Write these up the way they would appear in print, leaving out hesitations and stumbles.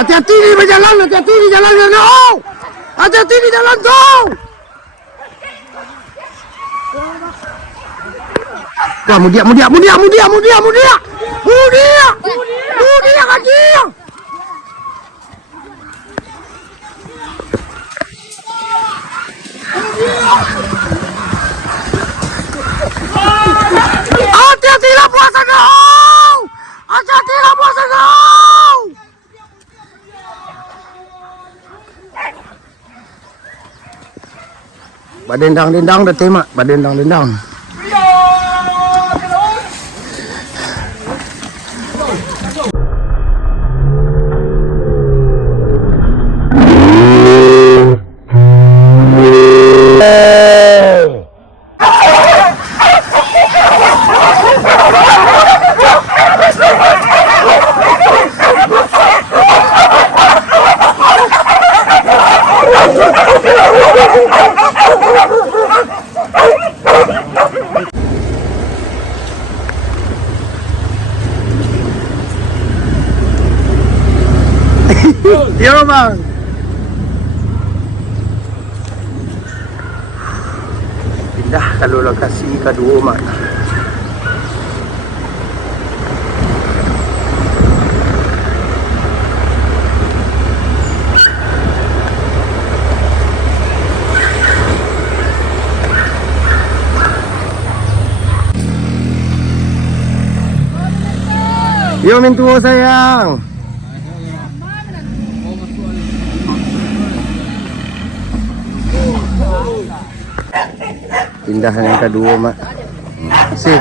Hati-hati di jalan, hati-hati di jalan Wirno. Hati-hati di jalan tuh. Wah, mudia kaki. Hati-hatilah puasa kau. Hati-hatilah puasa kau. Badendang-dendang dah tema, badendang-dendang. Yo bang. Pindah kalau lokasi kedua mak. Yo mintuo sayang. Pindah yang kedua mak. Si.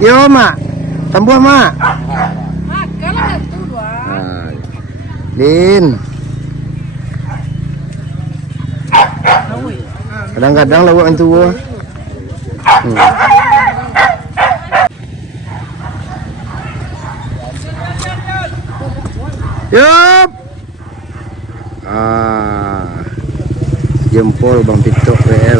Yo mak. Tambuh mak. Lin. Kadang-kadang lawak yang tua. Yup. Jempol Bang Pitok PL.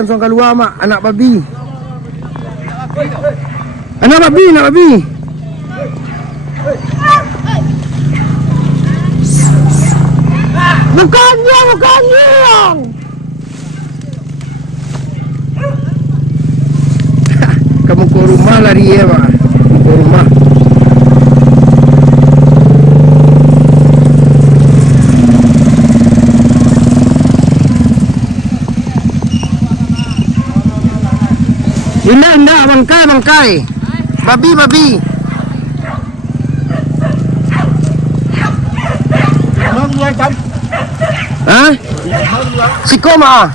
Ansong keluar mak, anak babi. Anak babi. Bukannya. Kamu ke rumah lari ya mak, ke rumah. Indah, bangkai. Babi. Hah? Siko mah.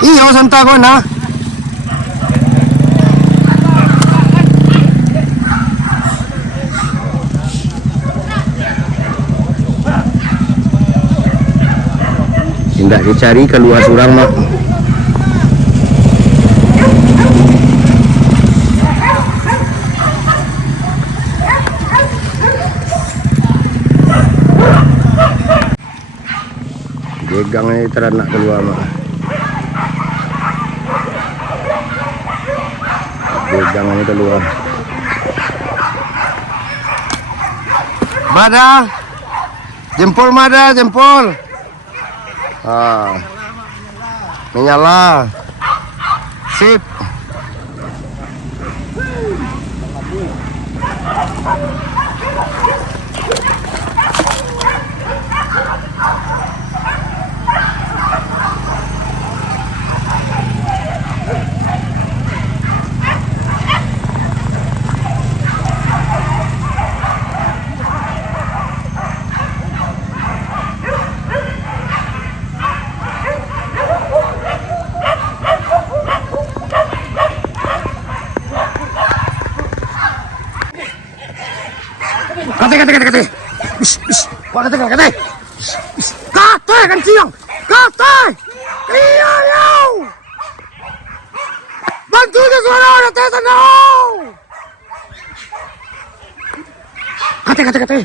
Iyo santa ko na. Tidak dicari keluar surang mak. Jegang ini teranak keluar mak. Jegang ini keluar. Mada. Jempol. Menyala. Sip. Kate. Kate. Kate kencing. Kate. Iya yo. Bantu dia suara ada tetan no. Kate. Kate.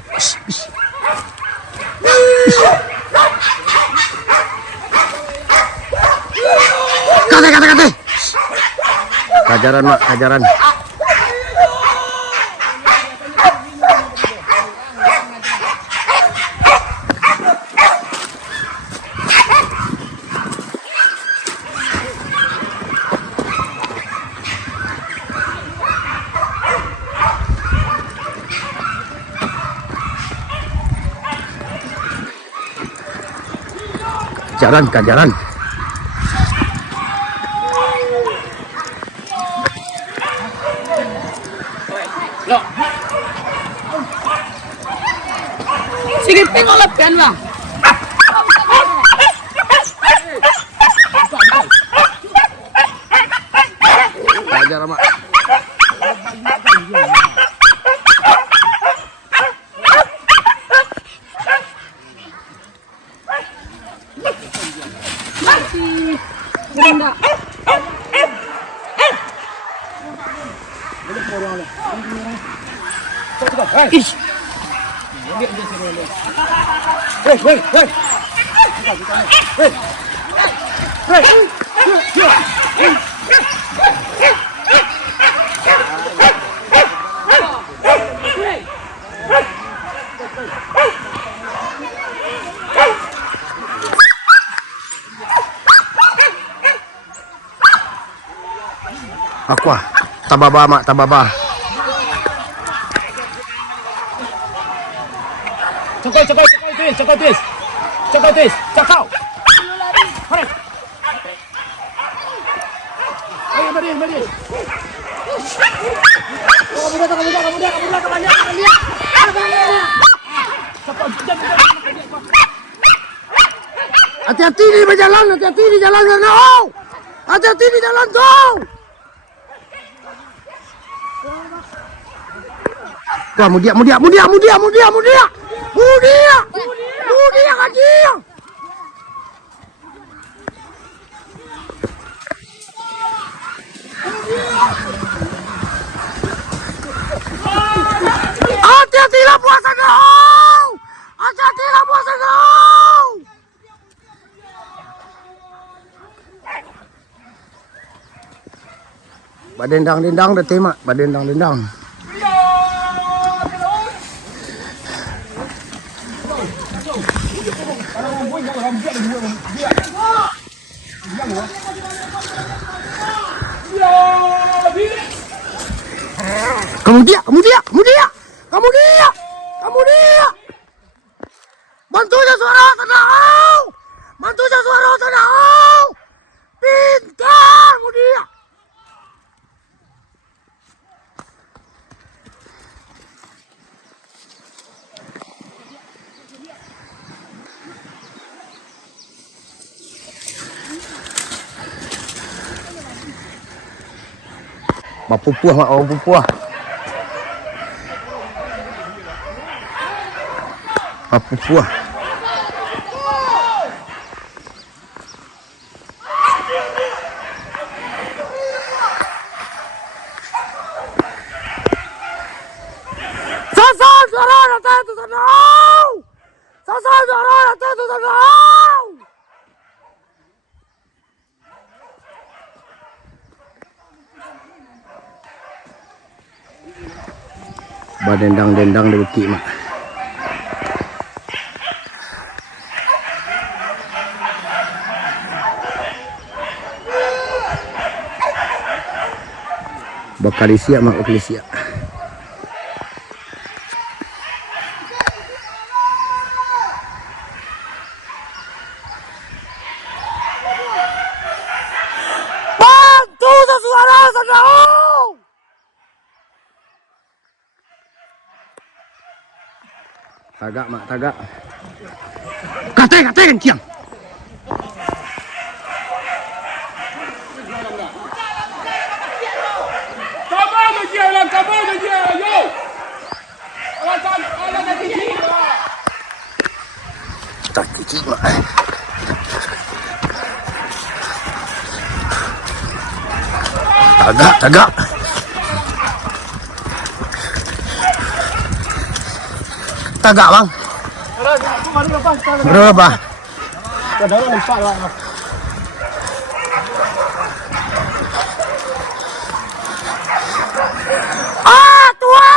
Kajaran mak, kajaran. Kajaran. Sige, pengolapkan bang. Kajaran mak. Enggak. Ish. Woi. Aqua, tababa mak, tababa. Cepat, cakau. Mari. Ayo, mari. Kamu kebanyakan lihat. Cepat, Hati-hati di jalan, no. Hati-hati di jalan tuh. Wah, mudia kecil. Hati-hatilah puasa kau. Badendang-dendang dah tema, badendang-dendang. Kamu dia. Bantu dia suara tenang. Pintar, kamu dia. Mapupuah mak, orang pupuah. Mapupuah. Sasar suara datang tu senau. Badendang-dendang di beki mak. Bakalisia mak, bakalisia. Bantu suara senau. Tagak mak, tagak. Kate kencing. Kamu dia, yo. Alasan Tagak, tagak. Tagak bang. Berapa? Kadang nampak lah. Ah, tua!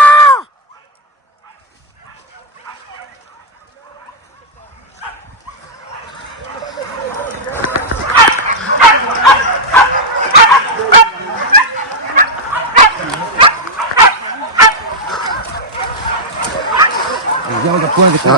Jangan terpulang kita.